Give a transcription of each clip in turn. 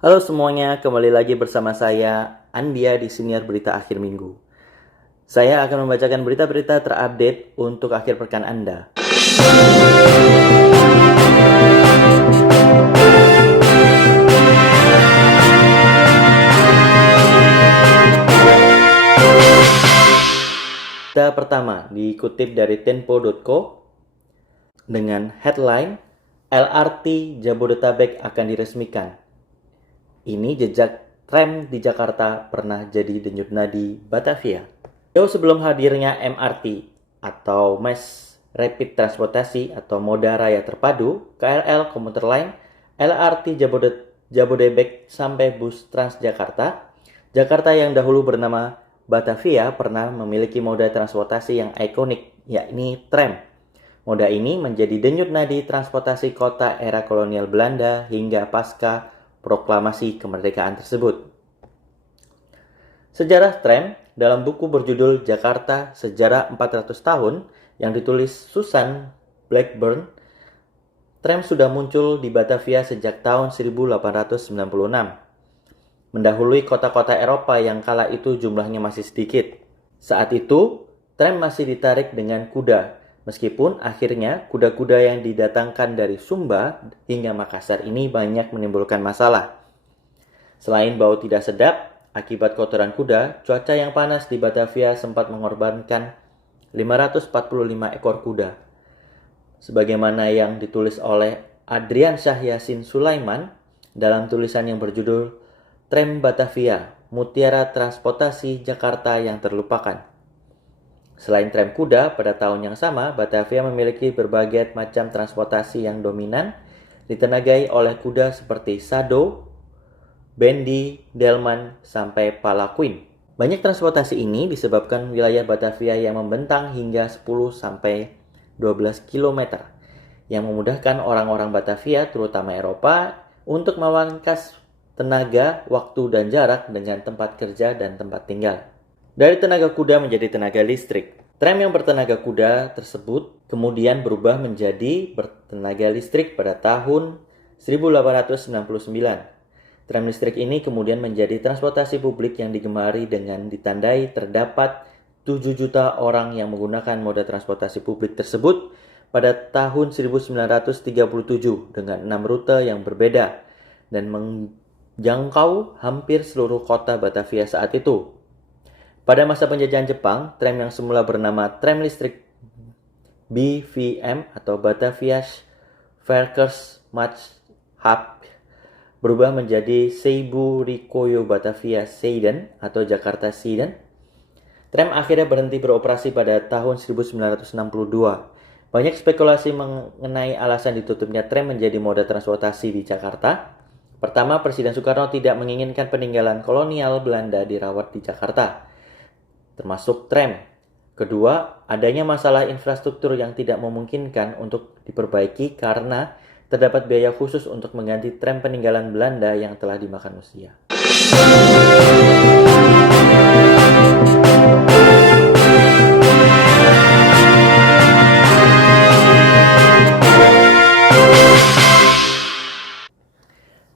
Halo semuanya, kembali lagi bersama saya Andia di Siniar Berita Akhir Minggu. Saya akan membacakan berita-berita terupdate untuk akhir pekan Anda. Berita pertama dikutip dari tempo.co dengan headline LRT Jabodetabek akan diresmikan. Ini jejak tram di Jakarta pernah jadi denyut nadi Batavia. Jauh sebelum hadirnya MRT atau Mass Rapid Transportasi atau Moda Raya Terpadu, KRL komuter lain, LRT Jabodebek sampai bus Transjakarta, Jakarta yang dahulu bernama Batavia pernah memiliki moda transportasi yang ikonik, yakni tram. Moda ini menjadi denyut nadi transportasi kota era kolonial Belanda hingga pasca proklamasi kemerdekaan tersebut. Sejarah tram dalam buku berjudul Jakarta Sejarah 400 Tahun yang ditulis Susan Blackburn, tram sudah muncul di Batavia sejak tahun 1896. Mendahului kota-kota Eropa yang kala itu jumlahnya masih sedikit. Saat itu, tram masih ditarik dengan kuda. Meskipun akhirnya kuda-kuda yang didatangkan dari Sumba hingga Makassar ini banyak menimbulkan masalah. Selain bau tidak sedap, akibat kotoran kuda, cuaca yang panas di Batavia sempat mengorbankan 545 ekor kuda. Sebagaimana yang ditulis oleh Adrian Syahyasin Sulaiman dalam tulisan yang berjudul Tram Batavia, Mutiara Transportasi Jakarta yang Terlupakan. Selain tram kuda, pada tahun yang sama, Batavia memiliki berbagai macam transportasi yang dominan ditenagai oleh kuda seperti Sado, Bendi, Delman, sampai Palaquin. Banyak transportasi ini disebabkan wilayah Batavia yang membentang hingga 10 sampai 12 km, yang memudahkan orang-orang Batavia, terutama Eropa, untuk memangkas tenaga, waktu, dan jarak dengan tempat kerja dan tempat tinggal. Dari tenaga kuda menjadi tenaga listrik. Tram yang bertenaga kuda tersebut kemudian berubah menjadi bertenaga listrik pada tahun 1899. Tram listrik ini kemudian menjadi transportasi publik yang digemari dengan ditandai terdapat 7 juta orang yang menggunakan moda transportasi publik tersebut pada tahun 1937 dengan 6 rute yang berbeda dan menjangkau hampir seluruh kota Batavia saat itu. Pada masa penjajahan Jepang, tram yang semula bernama tram listrik BVM atau Batavia Verkeersmaatschappij berubah menjadi Seibu Rikoyo Batavia Seiden atau Jakarta Seiden. Tram akhirnya berhenti beroperasi pada tahun 1962. Banyak spekulasi mengenai alasan ditutupnya tram menjadi moda transportasi di Jakarta. Pertama, Presiden Soekarno tidak menginginkan peninggalan kolonial Belanda dirawat di Jakarta, termasuk tram. Kedua, adanya masalah infrastruktur yang tidak memungkinkan untuk diperbaiki karena terdapat biaya khusus untuk mengganti tram peninggalan Belanda yang telah dimakan usia.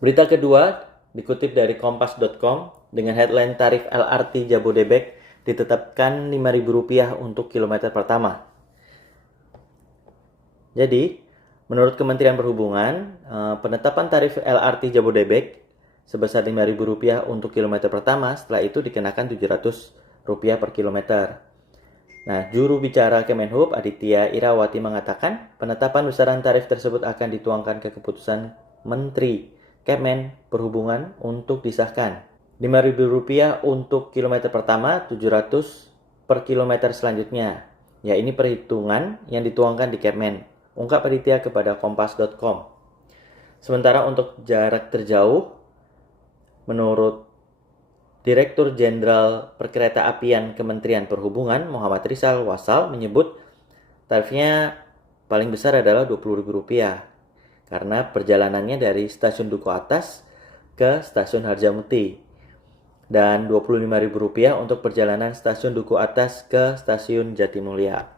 Berita kedua dikutip dari kompas.com dengan headline tarif LRT Jabodebek ditetapkan Rp5.000 untuk kilometer pertama. Jadi, menurut Kementerian Perhubungan, penetapan tarif LRT Jabodebek sebesar Rp5.000 untuk kilometer pertama, setelah itu dikenakan Rp700 per kilometer. Nah, juru bicara Kemenhub Aditya Irawati mengatakan penetapan besaran tarif tersebut akan dituangkan ke keputusan Menteri Kemen Perhubungan untuk disahkan. Rp5.000 untuk kilometer pertama, Rp700 per kilometer selanjutnya. Ya, ini perhitungan yang dituangkan di Kemen, ungkap Aditya kepada kompas.com. Sementara untuk jarak terjauh, menurut Direktur Jenderal Perkeretaapian Kementerian Perhubungan Muhammad Rizal Wasal menyebut tarifnya paling besar adalah Rp20.000 karena perjalanannya dari stasiun Duku Atas ke stasiun Harjamukti dan Rp25.000 untuk perjalanan stasiun Duku Atas ke stasiun Jatimulya.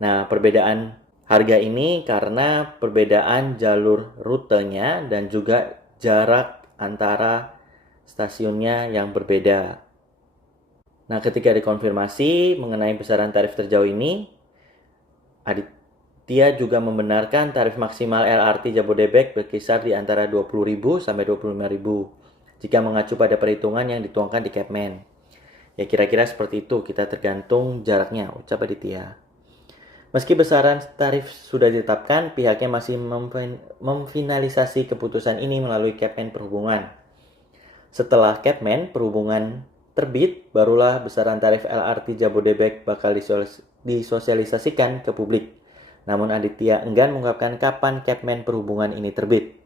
Nah, perbedaan harga ini karena perbedaan jalur rutenya dan juga jarak antara stasiunnya yang berbeda. Nah, ketika dikonfirmasi mengenai besaran tarif terjauh ini, Aditya juga membenarkan tarif maksimal LRT Jabodebek berkisar di antara 20.000 sampai 25.000 jika mengacu pada perhitungan yang dituangkan di Capman. Ya kira-kira seperti itu, kita tergantung jaraknya, ucap Aditya. Meski besaran tarif sudah ditetapkan, pihaknya masih memfinalisasi keputusan ini melalui Capman Perhubungan. Setelah Capman Perhubungan terbit, barulah besaran tarif LRT Jabodebek bakal disosialisasikan ke publik. Namun Aditya enggan mengungkapkan kapan Capman Perhubungan ini terbit.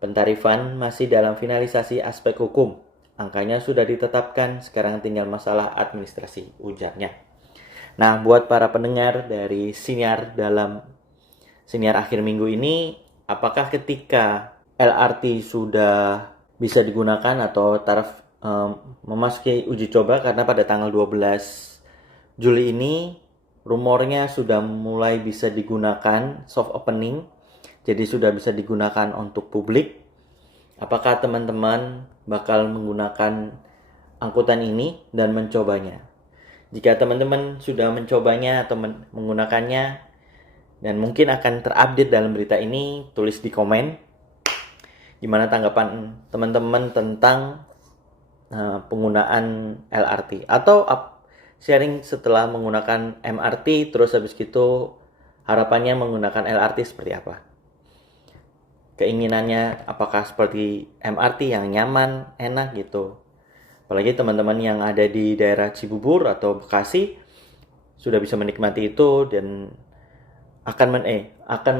Pentarifan masih dalam finalisasi aspek hukum. Angkanya sudah ditetapkan, sekarang tinggal masalah administrasi, ujarnya. Nah, buat para pendengar dari Siniar akhir minggu ini, apakah ketika LRT sudah bisa digunakan atau tarif memasuki uji coba, karena pada tanggal 12 Juli ini rumornya sudah mulai bisa digunakan soft opening, jadi sudah bisa digunakan untuk publik. Apakah teman-teman bakal menggunakan angkutan ini dan mencobanya? Jika teman-teman sudah mencobanya atau menggunakannya dan mungkin akan terupdate dalam berita ini, tulis di komen gimana tanggapan teman-teman tentang penggunaan LRT, atau sharing setelah menggunakan MRT, terus habis itu harapannya menggunakan LRT seperti apa. Keinginannya apakah seperti MRT yang nyaman, enak gitu. Apalagi teman-teman yang ada di daerah Cibubur atau Bekasi sudah bisa menikmati itu dan akan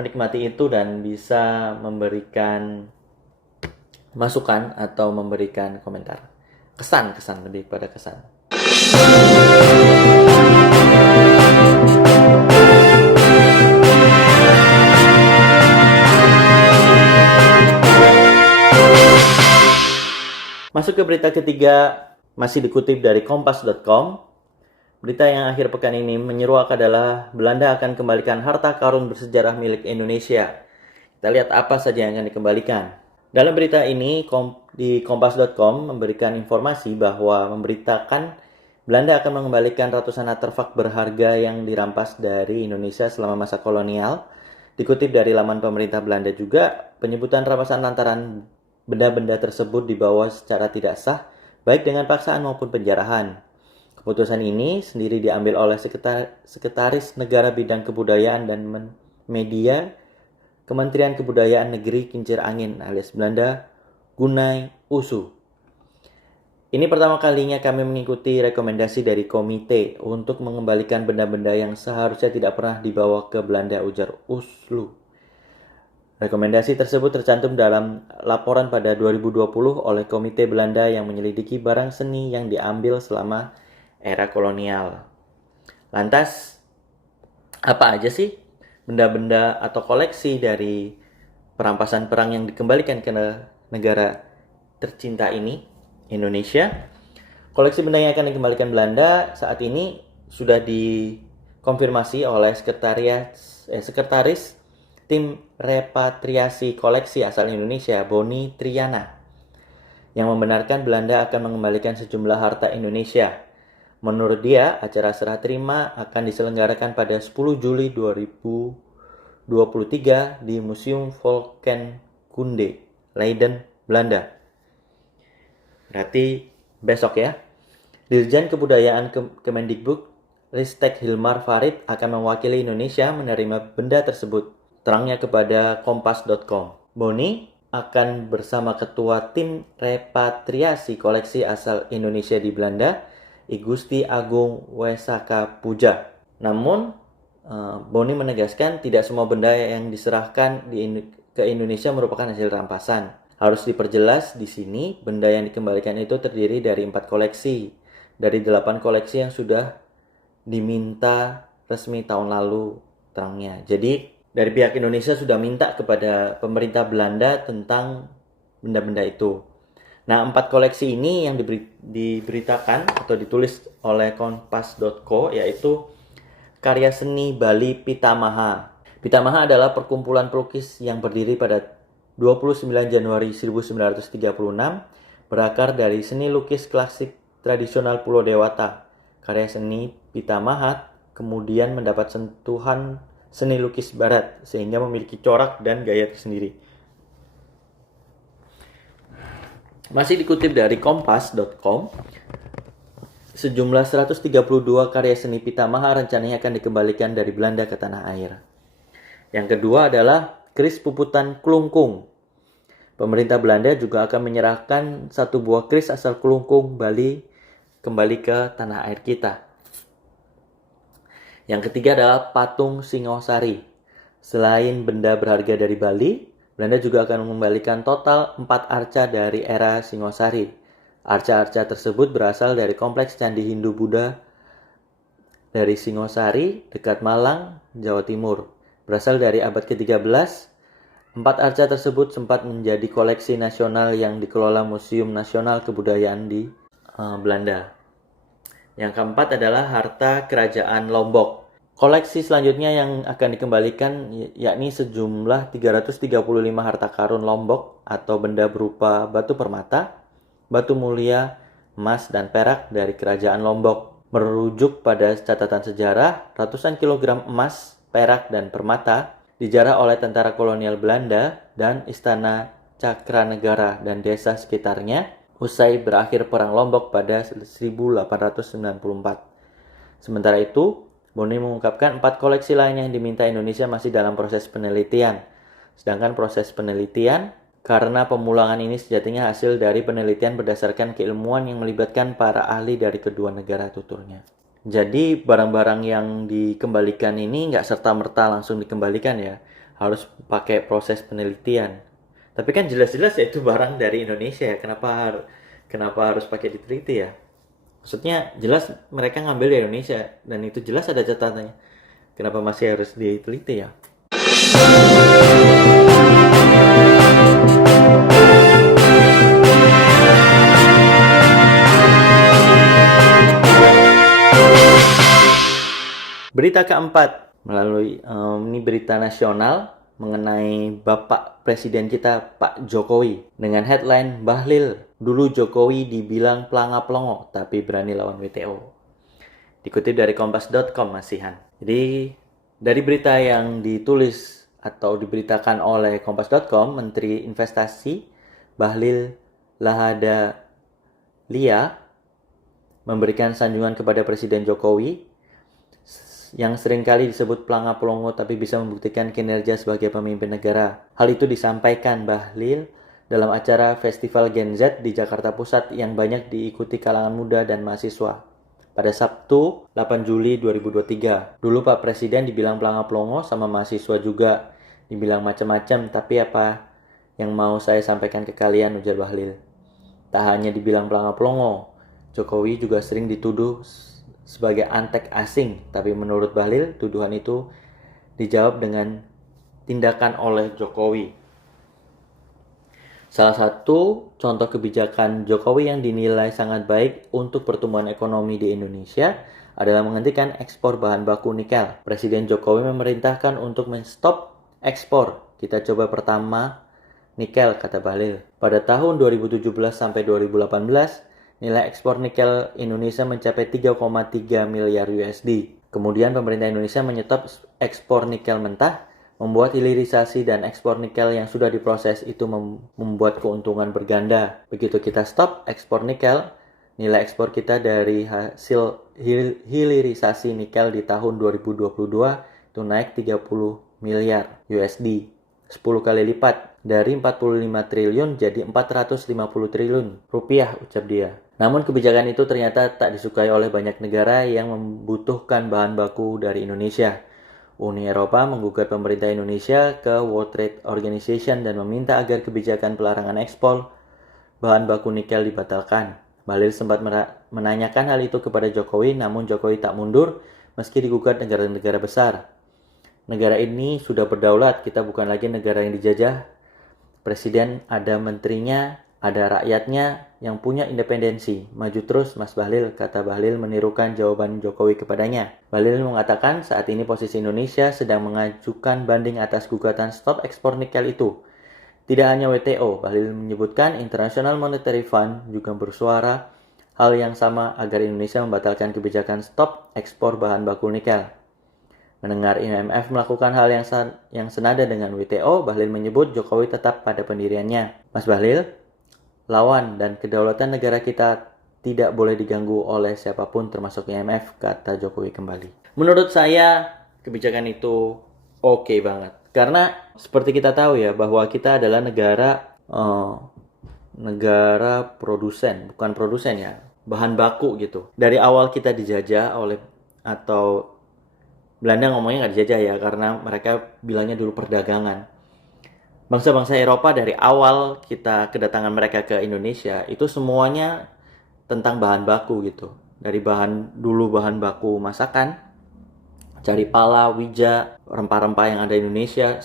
menikmati itu dan bisa memberikan masukan atau memberikan komentar. Kesan lebih pada kesan. Masuk ke berita ketiga, masih dikutip dari kompas.com. Berita yang akhir pekan ini menyeruak adalah Belanda akan kembalikan harta karun bersejarah milik Indonesia. Kita lihat apa saja yang akan dikembalikan. Dalam berita ini, di kompas.com memberikan informasi bahwa memberitakan Belanda akan mengembalikan ratusan artefak berharga yang dirampas dari Indonesia selama masa kolonial. Dikutip dari laman pemerintah Belanda juga, penyebutan rampasan lantaran benda-benda tersebut dibawa secara tidak sah, baik dengan paksaan maupun penjarahan. Keputusan ini sendiri diambil oleh Sekretaris Negara Bidang Kebudayaan dan Media Kementerian Kebudayaan Negeri Kincir Angin alias Belanda, Gunay Usu. Ini pertama kalinya kami mengikuti rekomendasi dari komite untuk mengembalikan benda-benda yang seharusnya tidak pernah dibawa ke Belanda, ujar Uslu. Rekomendasi tersebut tercantum dalam laporan pada 2020 oleh Komite Belanda yang menyelidiki barang seni yang diambil selama era kolonial. Lantas, apa aja sih benda-benda atau koleksi dari perampasan perang yang dikembalikan ke negara tercinta ini, Indonesia? Koleksi benda yang akan dikembalikan Belanda saat ini sudah dikonfirmasi oleh Sekretaris Tim Repatriasi Koleksi asal Indonesia, Boni Triana, yang membenarkan Belanda akan mengembalikan sejumlah harta Indonesia. Menurut dia, acara serah terima akan diselenggarakan pada 10 Juli 2023 di Museum Volkenkunde, Leiden, Belanda. Berarti besok ya. Dirjen Kebudayaan Kemendikbud, Ristek Hilmar Farid akan mewakili Indonesia menerima benda tersebut. Terangnya kepada kompas.com. Boni akan bersama Ketua Tim Repatriasi Koleksi asal Indonesia di Belanda, I Gusti Agung Wesaka Puja. Namun, Boni menegaskan tidak semua benda yang diserahkan ke Indonesia merupakan hasil rampasan. Harus diperjelas di sini, benda yang dikembalikan itu terdiri dari 4 koleksi. Dari 8 koleksi yang sudah diminta resmi tahun lalu, terangnya. Jadi, dari pihak Indonesia sudah minta kepada pemerintah Belanda tentang benda-benda itu. Nah, 4 koleksi ini yang diberitakan atau ditulis oleh kompas.co yaitu karya seni Bali Pitamaha. Pitamaha adalah perkumpulan pelukis yang berdiri pada 29 Januari 1936 berakar dari seni lukis klasik tradisional Pulau Dewata. Karya seni Pita Mahat kemudian mendapat sentuhan seni lukis barat sehingga memiliki corak dan gaya tersendiri. Masih dikutip dari kompas.com, sejumlah 132 karya seni Pita Mahat rencananya akan dikembalikan dari Belanda ke tanah air. Yang kedua adalah keris puputan Klungkung. Pemerintah Belanda juga akan menyerahkan satu buah keris asal Klungkung, Bali kembali ke tanah air kita. Yang ketiga adalah patung Singosari. Selain benda berharga dari Bali, Belanda juga akan mengembalikan total 4 arca dari era Singosari. Arca-arca tersebut berasal dari kompleks Candi Hindu-Buddha dari Singosari, dekat Malang, Jawa Timur. Berasal dari abad ke-13, 4 arca tersebut sempat menjadi koleksi nasional yang dikelola Museum Nasional Kebudayaan di Belanda. Yang keempat adalah harta Kerajaan Lombok. Koleksi selanjutnya yang akan dikembalikan yakni sejumlah 335 harta karun Lombok atau benda berupa batu permata, batu mulia, emas, dan perak dari Kerajaan Lombok. Merujuk pada catatan sejarah, ratusan kilogram emas, perak, dan permata dijarah oleh tentara kolonial Belanda dan Istana Cakranegara dan desa sekitarnya usai berakhir Perang Lombok pada 1894. Sementara itu, Boni mengungkapkan 4 koleksi lain yang diminta Indonesia masih dalam proses penelitian. Sedangkan proses penelitian karena pemulangan ini sejatinya hasil dari penelitian berdasarkan keilmuan yang melibatkan para ahli dari kedua negara tuturnya. Jadi barang-barang yang dikembalikan ini nggak serta-merta langsung dikembalikan ya. Harus pakai proses penelitian. Tapi kan jelas-jelas ya itu barang dari Indonesia ya. Kenapa harus pakai diteliti ya? Maksudnya jelas mereka ngambil dari Indonesia dan itu jelas ada catatannya. Kenapa masih harus diteliti ya? Berita keempat, melalui ini berita nasional mengenai Bapak Presiden kita Pak Jokowi dengan headline Bahlil, dulu Jokowi dibilang pelanga-pelongo tapi berani lawan WTO. Dikutip dari kompas.com masihan. Jadi dari berita yang ditulis atau diberitakan oleh kompas.com, Menteri Investasi Bahlil Lahadalia memberikan sanjungan kepada Presiden Jokowi yang seringkali disebut pelanga-pelongo tapi bisa membuktikan kinerja sebagai pemimpin negara. Hal itu disampaikan Bahlil dalam acara Festival Gen Z di Jakarta Pusat yang banyak diikuti kalangan muda dan mahasiswa. Pada Sabtu 8 Juli 2023. Dulu Pak Presiden dibilang pelanga-pelongo sama mahasiswa juga. Dibilang macam-macam, tapi apa yang mau saya sampaikan ke kalian, ujar Bahlil. Tak hanya dibilang pelanga-pelongo, Jokowi juga sering dituduh sebagai antek asing, tapi menurut Bahlil, tuduhan itu dijawab dengan tindakan oleh Jokowi. Salah satu contoh kebijakan Jokowi yang dinilai sangat baik untuk pertumbuhan ekonomi di Indonesia adalah menghentikan ekspor bahan baku nikel. Presiden Jokowi memerintahkan untuk men-stop ekspor. Kita coba pertama nikel, kata Bahlil. Pada tahun 2017 sampai 2018, nilai ekspor nikel Indonesia mencapai 3,3 miliar USD. Kemudian pemerintah Indonesia menyetop ekspor nikel mentah, membuat hilirisasi dan ekspor nikel yang sudah diproses itu membuat keuntungan berganda. Begitu kita stop ekspor nikel, nilai ekspor kita dari hasil hilirisasi nikel di tahun 2022 itu naik 30 miliar USD. 10 kali lipat, dari 45 triliun jadi 450 triliun rupiah, ucap dia. Namun kebijakan itu ternyata tak disukai oleh banyak negara yang membutuhkan bahan baku dari Indonesia. Uni Eropa menggugat pemerintah Indonesia ke World Trade Organization dan meminta agar kebijakan pelarangan ekspor bahan baku nikel dibatalkan. Bahlil sempat menanyakan hal itu kepada Jokowi, namun Jokowi tak mundur meski digugat negara-negara besar. Negara ini sudah berdaulat, kita bukan lagi negara yang dijajah. Presiden ada menterinya, ada rakyatnya yang punya independensi. Maju terus Mas Bahlil, kata Bahlil menirukan jawaban Jokowi kepadanya. Bahlil mengatakan saat ini posisi Indonesia sedang mengajukan banding atas gugatan stop ekspor nikel itu. Tidak hanya WTO, Bahlil menyebutkan International Monetary Fund juga bersuara hal yang sama agar Indonesia membatalkan kebijakan stop ekspor bahan baku nikel. Mendengar IMF melakukan hal yang senada dengan WTO, Bahlil menyebut Jokowi tetap pada pendiriannya. Mas Bahlil, lawan dan kedaulatan negara kita tidak boleh diganggu oleh siapapun termasuk IMF, kata Jokowi kembali. Menurut saya, kebijakan itu oke banget. Karena seperti kita tahu ya, bahwa kita adalah negara produsen, bukan produsen ya, bahan baku gitu. Dari awal kita dijajah atau Belanda ngomongnya nggak dijajah ya, karena mereka bilangnya dulu perdagangan. Bangsa-bangsa Eropa dari awal kita kedatangan mereka ke Indonesia, itu semuanya tentang bahan baku gitu. Dari bahan baku masakan, cari pala, wija, rempah-rempah yang ada di Indonesia,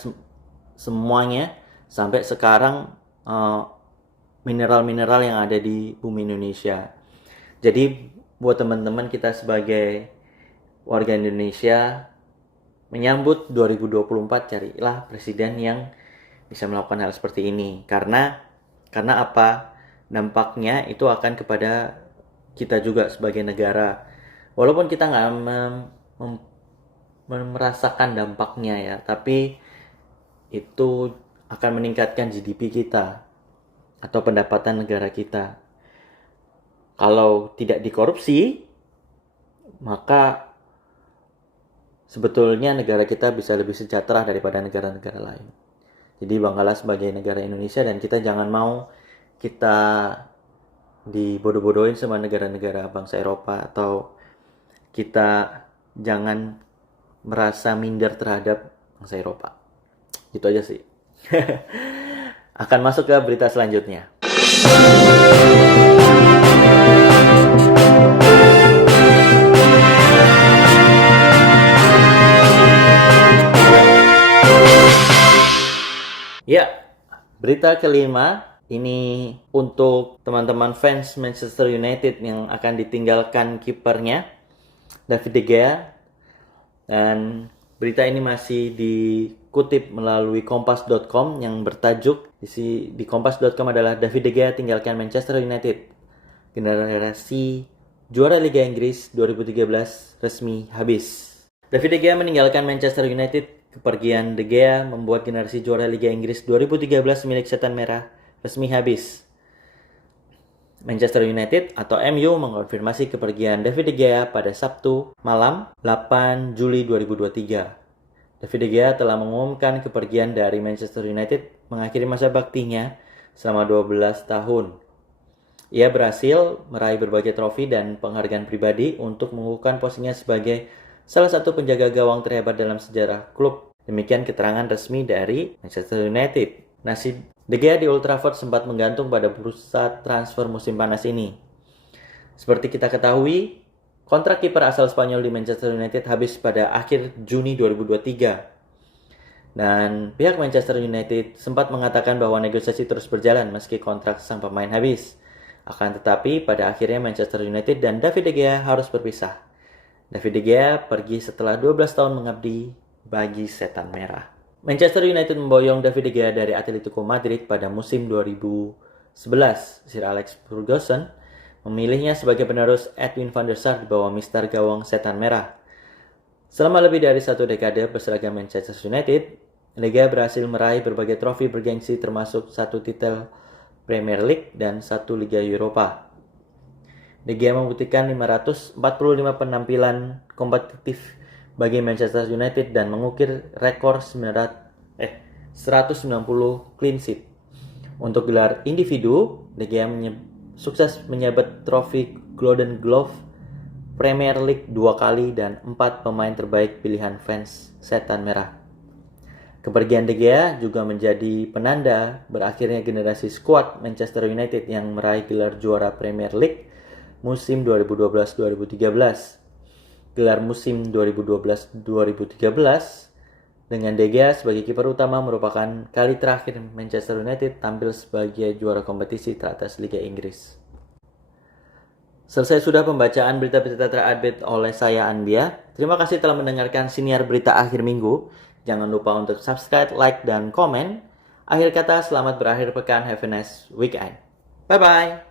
semuanya sampai sekarang mineral-mineral yang ada di bumi Indonesia. Jadi buat teman-teman kita sebagai warga Indonesia, menyambut 2024 carilah presiden yang bisa melakukan hal seperti ini. Karena apa? Dampaknya itu akan kepada kita juga sebagai negara. Walaupun kita nggak merasakan dampaknya ya, tapi itu akan meningkatkan GDP kita atau pendapatan negara kita. Kalau tidak dikorupsi, maka sebetulnya negara kita bisa lebih sejahtera daripada negara-negara lain. Jadi banggalah sebagai negara Indonesia, dan kita jangan mau kita dibodoh-bodohin sama negara-negara bangsa Eropa, atau kita jangan merasa minder terhadap bangsa Eropa. Gitu aja sih. Akan masuk ke berita selanjutnya. Ya, berita kelima ini untuk teman-teman fans Manchester United yang akan ditinggalkan kipernya David De Gea. Dan berita ini masih dikutip melalui kompas.com yang bertajuk di kompas.com adalah David De Gea tinggalkan Manchester United. Generasi juara Liga Inggris 2013 resmi habis. David De Gea meninggalkan Manchester United. Kepergian De Gea membuat generasi juara Liga Inggris 2013 milik Setan Merah resmi habis. Manchester United atau MU mengonfirmasi kepergian David De Gea pada Sabtu malam 8 Juli 2023. David De Gea telah mengumumkan kepergian dari Manchester United mengakhiri masa baktinya selama 12 tahun. Ia berhasil meraih berbagai trofi dan penghargaan pribadi untuk mengukuhkan posisinya sebagai salah satu penjaga gawang terhebat dalam sejarah klub. Demikian keterangan resmi dari Manchester United. Nasib De Gea di Old Trafford sempat menggantung pada bursa transfer musim panas ini. Seperti kita ketahui, kontrak kiper asal Spanyol di Manchester United habis pada akhir Juni 2023. Dan pihak Manchester United sempat mengatakan bahwa negosiasi terus berjalan meski kontrak sang pemain habis. Akan tetapi pada akhirnya Manchester United dan David De Gea harus berpisah. David De Gea pergi setelah 12 tahun mengabdi bagi Setan Merah. Manchester United memboyong David De Gea dari Atletico Madrid pada musim 2011. Sir Alex Ferguson memilihnya sebagai penerus Edwin van der Sar di bawah mister gawang Setan Merah. Selama lebih dari 1 dekade berseragam Manchester United, De Gea berhasil meraih berbagai trofi bergengsi termasuk 1 titel Premier League dan 1 Liga Eropa. De Gea membuktikan 545 penampilan kompetitif bagi Manchester United dan mengukir rekor 190 clean sheet. Untuk gelar individu, De Gea sukses menyabet trofi Golden Glove Premier League 2 kali dan 4 pemain terbaik pilihan fans Setan Merah. Kepergian De Gea juga menjadi penanda berakhirnya generasi skuad Manchester United yang meraih gelar juara Premier League musim 2012-2013. Gelar musim 2012-2013 dengan De Gea sebagai kiper utama merupakan kali terakhir Manchester United tampil sebagai juara kompetisi teratas Liga Inggris. Selesai sudah pembacaan berita-berita terupdate oleh saya Anbia. Terima kasih telah mendengarkan siniar berita akhir minggu. Jangan lupa untuk subscribe, like, dan komen Akhir kata, selamat berakhir pekan. Have a nice weekend. Bye-bye.